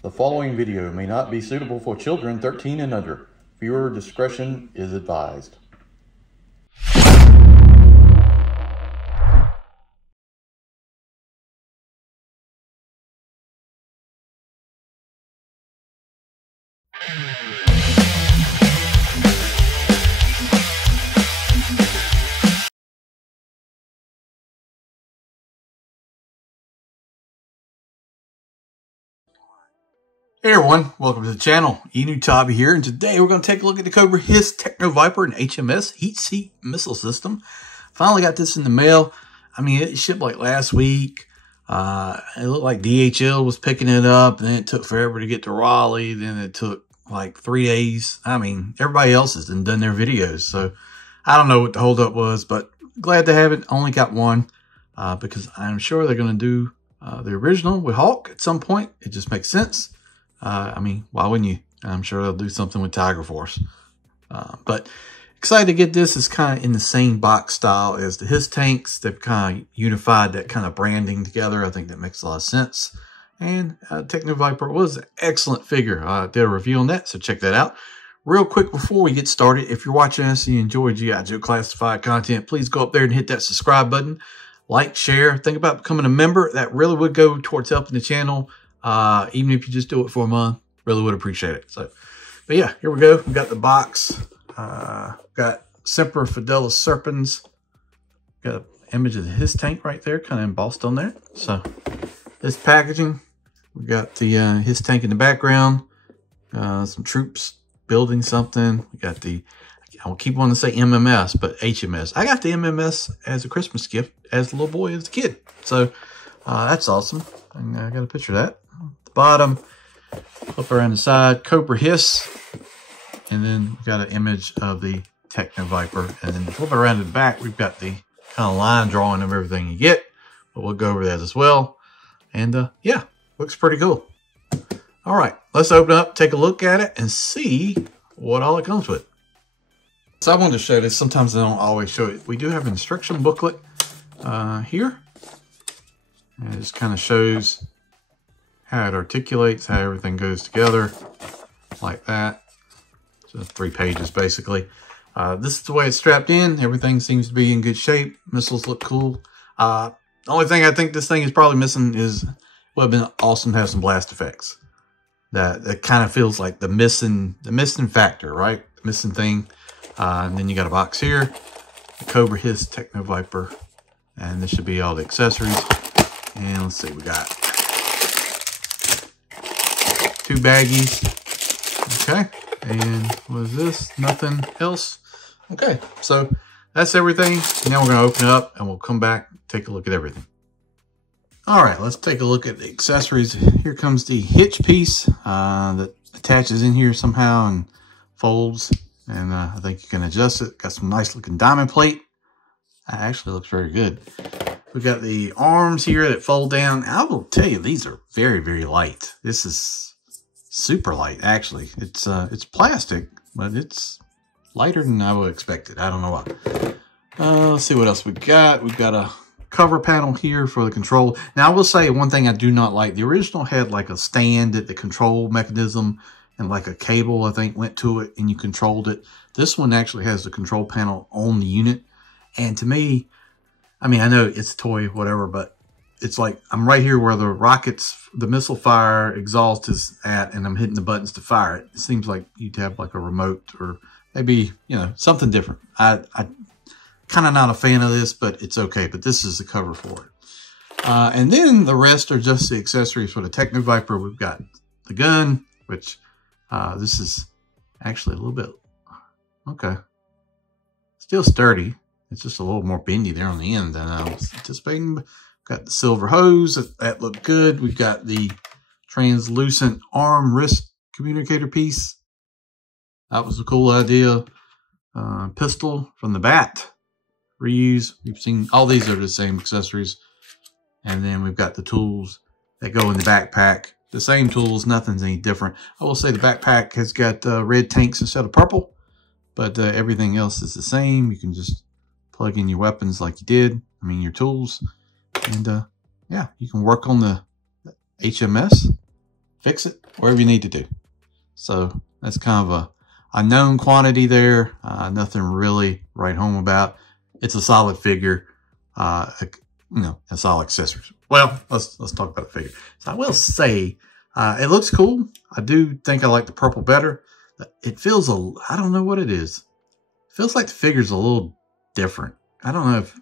The following video may not be suitable for children 13 and under. Viewer discretion is advised. Hey everyone, welcome to the channel. Enewtabie here, and today we're going to take a look at the Cobra H.I.S. Techno Viper and H.M.S. Heetseek missile system. Finally got this in the mail. I mean, it shipped like last week. It looked like DHL was picking it up, and then it took forever to get to Raleigh. Then it took like 3 days. I mean, everybody else has done their videos, so I don't know what the holdup was, but glad to have it. Only got one because I'm sure they're going to do the original with Hawk at some point. It just makes sense. I mean, why wouldn't you? I'm sure they'll do something with Tiger Force. But excited to get this. It's kind of in the same box style as the H.I.S. tanks. They've kind of unified that kind of branding together. I think that makes a lot of sense. And Techno Viper was an excellent figure. I did a review on that, so check that out. Real quick before we get started, if you're watching us and you enjoy G.I. Joe Classified content, please go up there and hit that subscribe button. Like, share, think about becoming a member. That really would go towards helping the channel. Even if you just do it for a month, really would appreciate it. So, but yeah, here we go. We got the box. Got Semper Fidelis Serpens. Got an image of the H.I.S. tank right there, kind of embossed on there. So, this packaging, we got the H.I.S. tank in the background. Some troops building something. We got the, I'll keep wanting to say M.M.S, but H.M.S. I got the M.M.S as a Christmas gift as a little boy, as a kid. So, that's awesome. And I got a picture of that. The bottom, flip around the side, Cobra H.I.S., and then we've got an image of the Techno Viper. And then flip around to the back, we've got the kind of line drawing of everything you get, but we'll go over that as well. And yeah, looks pretty cool. All right, let's open up, take a look at it, and see what all it comes with. So I wanted to show this. Sometimes I don't always show it. We do have an instruction booklet here. And it just kind of shows how it articulates, how everything goes together, like that. So 3 pages, basically. This is the way it's strapped in. Everything seems to be in good shape. Missiles look cool. The only thing I think this thing is probably missing is, would have been awesome to have some blast effects. That kind of feels like the missing factor, right? The missing thing. And then you got a box here, the Cobra H.I.S. Techno Viper, and this should be all the accessories. And let's see, we got 2 baggies. Okay. And what is this? Nothing else. Okay. So that's everything. Now we're going to open it up and we'll come back and take a look at everything. All right. Let's take a look at the accessories. Here comes the hitch piece that attaches in here somehow and folds. And I think you can adjust it. Got some nice looking diamond plate. That actually looks very good. We've got the arms here that fold down. I will tell you, these are very, very light. This is super light, actually. It's plastic, but it's lighter than I would expect it. I don't know why. Let's see what else we got. We've got a cover panel here for the control. Now, I will say one thing I do not like. The original had like a stand at the control mechanism and like a cable, I think, went to it and you controlled it. This one actually has the control panel on the unit. And to me, I mean, I know it's a toy, whatever, but it's like I'm right here where the rockets, the missile fire exhaust is at, and I'm hitting the buttons to fire it. It seems like you'd have like a remote or maybe, you know, something different. I kind of not a fan of this, but it's okay. But this is the cover for it. And then the rest are just the accessories for the Techno Viper. We've got the gun, which this is actually a little bit, okay, still sturdy. It's just a little more bendy there on the end than I was anticipating. We've got the silver hose. That looked good. We've got the translucent arm wrist communicator piece. That was a cool idea. Pistol from the bat. Reuse. We've seen all these are the same accessories. And then we've got the tools that go in the backpack. The same tools. Nothing's any different. I will say the backpack has got red tanks instead of purple. But everything else is the same. You can just plug in your weapons like you did. I mean, your tools. And yeah, you can work on the H.M.S. fix it, whatever you need to do. So that's kind of a known quantity there. Nothing really to write home about. It's a solid figure, you know, it's all accessories. Well, let's talk about the figure. So I will say, it looks cool. I do think I like the purple better. It feels I don't know what it is. It feels like the figure's a little different. I don't know if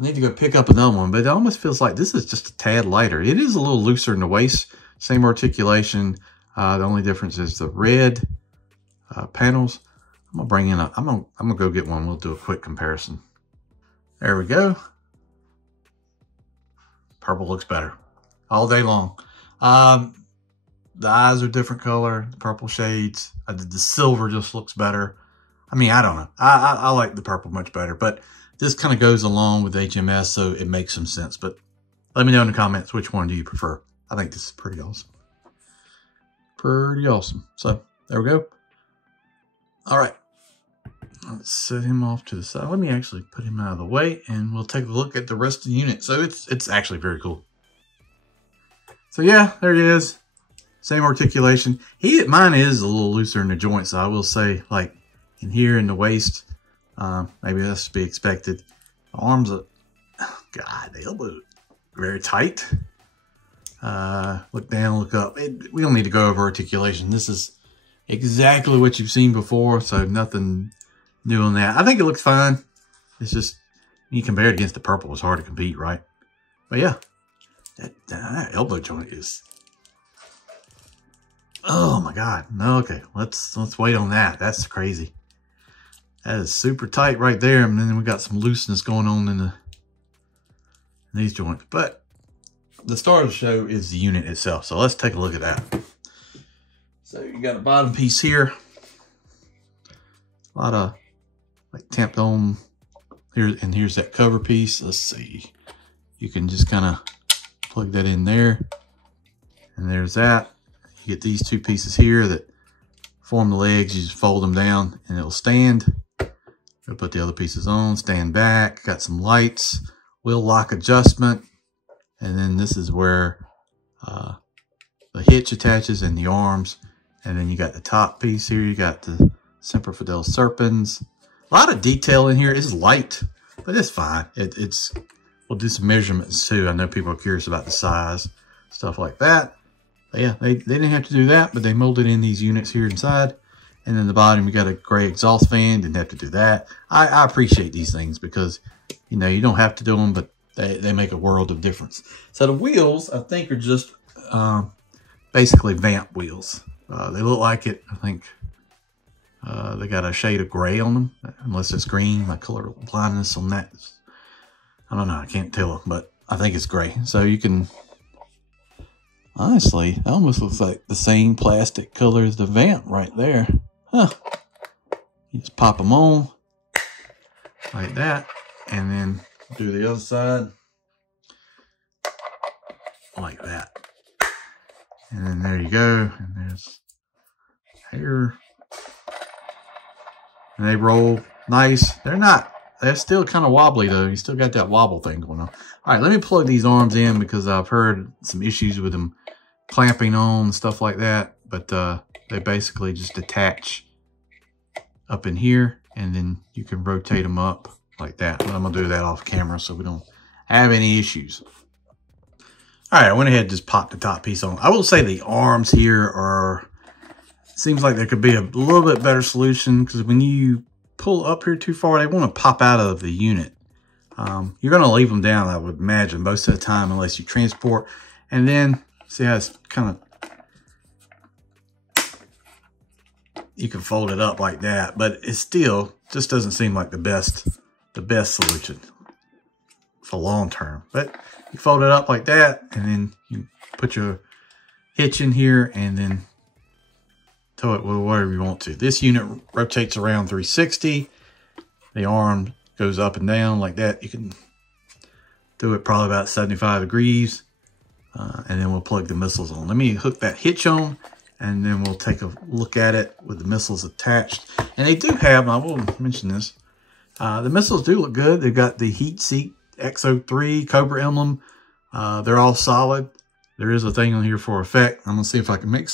I need to go pick up another one, but it almost feels like this is just a tad lighter. It is a little looser in the waist. Same articulation. The only difference is the red panels. I'm gonna bring in I'm gonna go get one. We'll do a quick comparison. There we go. Purple looks better all day long. The eyes are different color, the purple shades. The silver just looks better. I mean, I don't know. I like the purple much better, but this kind of goes along with H.M.S, so it makes some sense. But let me know in the comments, which one do you prefer? I think this is pretty awesome. Pretty awesome. So there we go. All right. Let's set him off to the side. Let me actually put him out of the way, and we'll take a look at the rest of the unit. So it's actually very cool. So yeah, there he is. Same articulation. Mine is a little looser in the joints, so I will say, like in here in the waist, maybe that's to be expected. The arms are, God, the elbow very tight. Look down, look up. We don't need to go over articulation. This is exactly what you've seen before, so nothing new on that. I think it looks fine. It's just, you compare it against the purple, it's hard to compete, right? But yeah, that elbow joint is, oh my God. No, okay, let's wait on that. That's crazy. That is super tight right there, and then we got some looseness going on in these joints. But the star of the show is the unit itself, so let's take a look at that. So you got a bottom piece here, a lot of like tamped on here, and here's that cover piece. Let's see, you can just kind of plug that in there, and there's that. You get these two pieces here that form the legs. You just fold them down and it'll stand. We'll put the other pieces on, stand back, got some lights, wheel lock adjustment, and then this is where the hitch attaches and the arms. And then you got the top piece here. You got the Semper Fidel Serpens. A lot of detail in here. It's light, but it's fine. We'll do some measurements too. I know people are curious about the size, stuff like that. But yeah, they didn't have to do that, but they molded in these units here inside. And then the bottom, you got a gray exhaust fan. Didn't have to do that. I appreciate these things because, you know, you don't have to do them, but they make a world of difference. So the wheels, I think, are just basically vamp wheels. They look like it. I think they got a shade of gray on them, unless it's green. My color blindness on that, I don't know. I can't tell, but I think it's gray. So you can, honestly, it almost looks like the same plastic color as the vamp right there. Huh. You just pop them on like that, and then do the other side like that. And then there you go. And there's here. And they roll nice. They're still kind of wobbly though. You still got that wobble thing going on. All right, let me plug these arms in because I've heard some issues with them clamping on and stuff like that. But they basically just attach up in here, and then you can rotate them up like that. But I'm gonna do that off camera so we don't have any issues. All right, I went ahead and just popped the top piece on. I will say the arms here are, seems like there could be a little bit better solution, because when you pull up here too far, they want to pop out of the unit. You're going to leave them down, I would imagine, most of the time, unless you transport. And then, see how it's kind of, you can fold it up like that, but it still just doesn't seem like the best solution for long term. But you fold it up like that, and then you put your hitch in here, and then tow it with whatever you want to. This unit rotates around 360. The arm goes up and down like that. You can do it probably about 75 degrees. And then we'll plug the missiles on. Let me hook that hitch on, and then we'll take a look at it with the missiles attached. And they do have, I will mention this, the missiles do look good. They've got the Heetseek X03 Cobra emblem. They're all solid. There is a thing on here for effect. I'm gonna see if I can make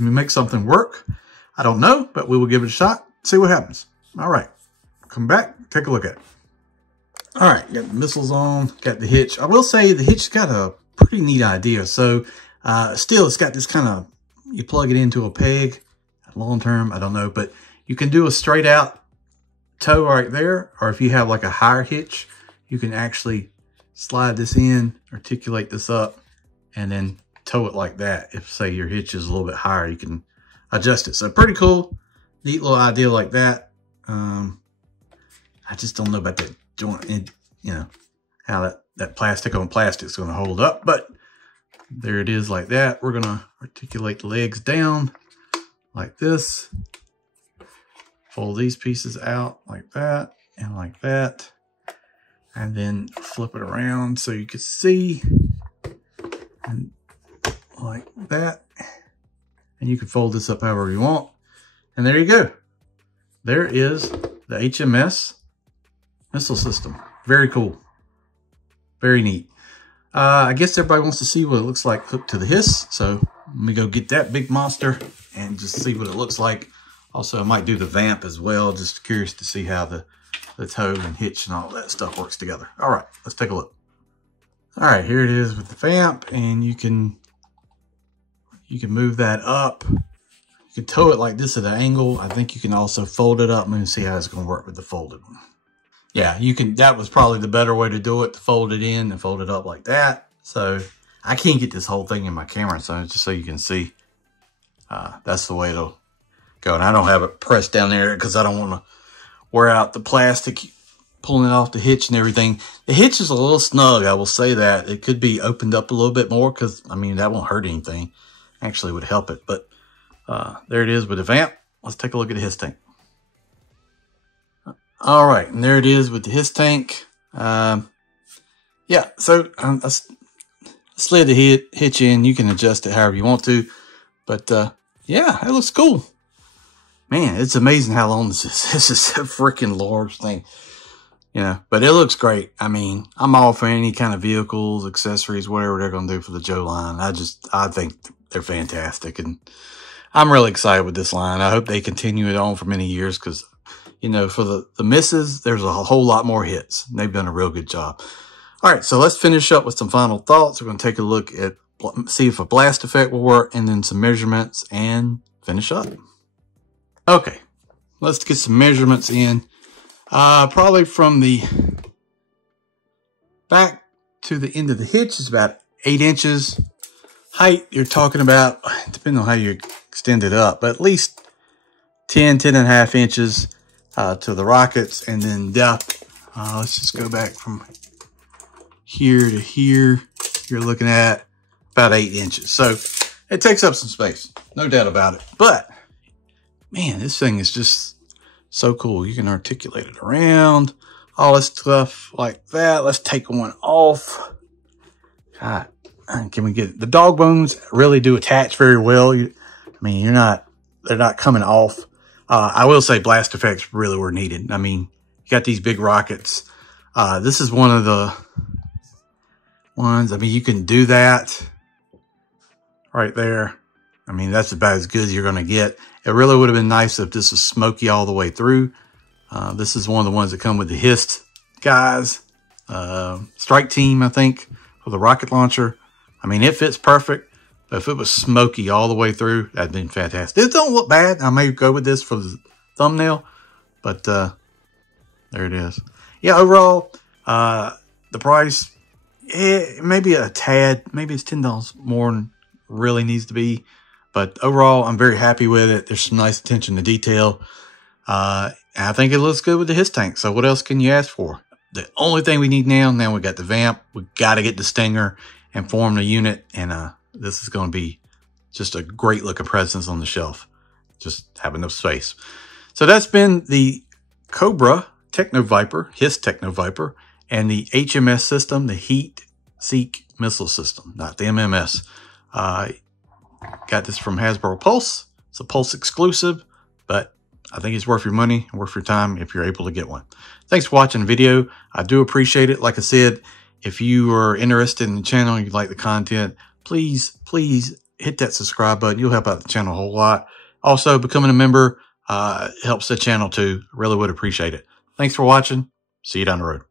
make something work. I don't know, but we will give it a shot, see what happens. All right, come back, take a look at it. All right, got the missiles on, got the hitch. I will say the hitch got a pretty neat idea. So still, it's got this kind of, you plug it into a peg. Long term, I don't know, but you can do a straight out toe right there, or if you have like a higher hitch, you can actually slide this in, articulate this up, and then tow it like that. If say your hitch is a little bit higher, you can adjust it. So pretty cool, neat little idea like that. I just don't know about that joint, and you know, how that plastic on plastic is going to hold up, but there it is like that. We're going to articulate the legs down like this. Fold these pieces out like that and like that. And then flip it around so you can see, and like that. And you can fold this up however you want. And there you go. There is the H.M.S. missile system. Very cool. Very neat. I guess everybody wants to see what it looks like hooked to the H.I.S.S. So let me go get that big monster and just see what it looks like. Also, I might do the vamp as well. Just curious to see how the toe and hitch and all that stuff works together. All right, let's take a look. All right, here it is with the vamp, and you can move that up. You can tow it like this at an angle. I think you can also fold it up. Let me see how it's going to work with the folded one. Yeah, you can. That was probably the better way to do it, to fold it in and fold it up like that. So I can't get this whole thing in my camera, so just so you can see, that's the way it'll go. And I don't have it pressed down there because I don't want to wear out the plastic, pulling it off the hitch and everything. The hitch is a little snug, I will say that. It could be opened up a little bit more because, I mean, that won't hurt anything. Actually would help it. But there it is with the vamp. Let's take a look at the H.I.S.S tank. All right, and there it is with the H.I.S.S tank. Yeah, so I slid the hitch in. You can adjust it however you want to. But yeah, it looks cool. Man, it's amazing how long this is. This is a freaking large thing. You know, but it looks great. I mean, I'm all for any kind of vehicles, accessories, whatever they're going to do for the Joe line. I think they're fantastic. And I'm really excited with this line. I hope they continue it on for many years because, you know, for the misses, there's a whole lot more hits. They've done a real good job. All right, so let's finish up with some final thoughts. We're going to take a look at, see if a blast effect will work, and then some measurements and finish up. Okay, let's get some measurements in. Probably from the back to the end of the hitch is about 8 inches. Height, you're talking about, depending on how you extend it up, but at least 10.5 inches to the rockets. And then depth, let's just go back from here to here. You're looking at about 8 inches. So it takes up some space, no doubt about it. But man, this thing is just so cool. You can articulate it around, all this stuff like that. Let's take one off. God, can we get it? The dog bones really do attach very well. I mean, they're not coming off. I will say blast effects really were needed. I mean, you got these big rockets. This is one of the ones, I mean, you can do that right there. I mean, that's about as good as you're going to get. It really would have been nice if this was smoky all the way through. This is one of the ones that come with the H.I.S.S guys. Strike Team, I think, for the rocket launcher. I mean, it fits perfect. But if it was smoky all the way through, that'd been fantastic. It don't look bad. I may go with this for the thumbnail. But there it is. Yeah, overall, the price, maybe a tad. Maybe it's $10 more than really needs to be. But overall, I'm very happy with it. There's some nice attention to detail. I think it looks good with the H.I.S.S tank. So what else can you ask for? The only thing we need now we got the vamp. We got to get the stinger and form the unit. And this is going to be just a great looking presence on the shelf. Just have enough space. So that's been the Cobra Techno Viper, H.I.S.S Techno Viper, and the H.M.S system, the Heetseek missile system, not the M.M.S. Got this from Hasbro Pulse. It's a Pulse exclusive, but I think it's worth your money and worth your time if you're able to get one. Thanks for watching the video. I do appreciate it. Like I said, If you are interested in the channel and you like the content, please hit that subscribe button. You'll help out the channel a whole lot. Also, becoming a member helps the channel too. Really would appreciate it. Thanks for watching. See you down the road.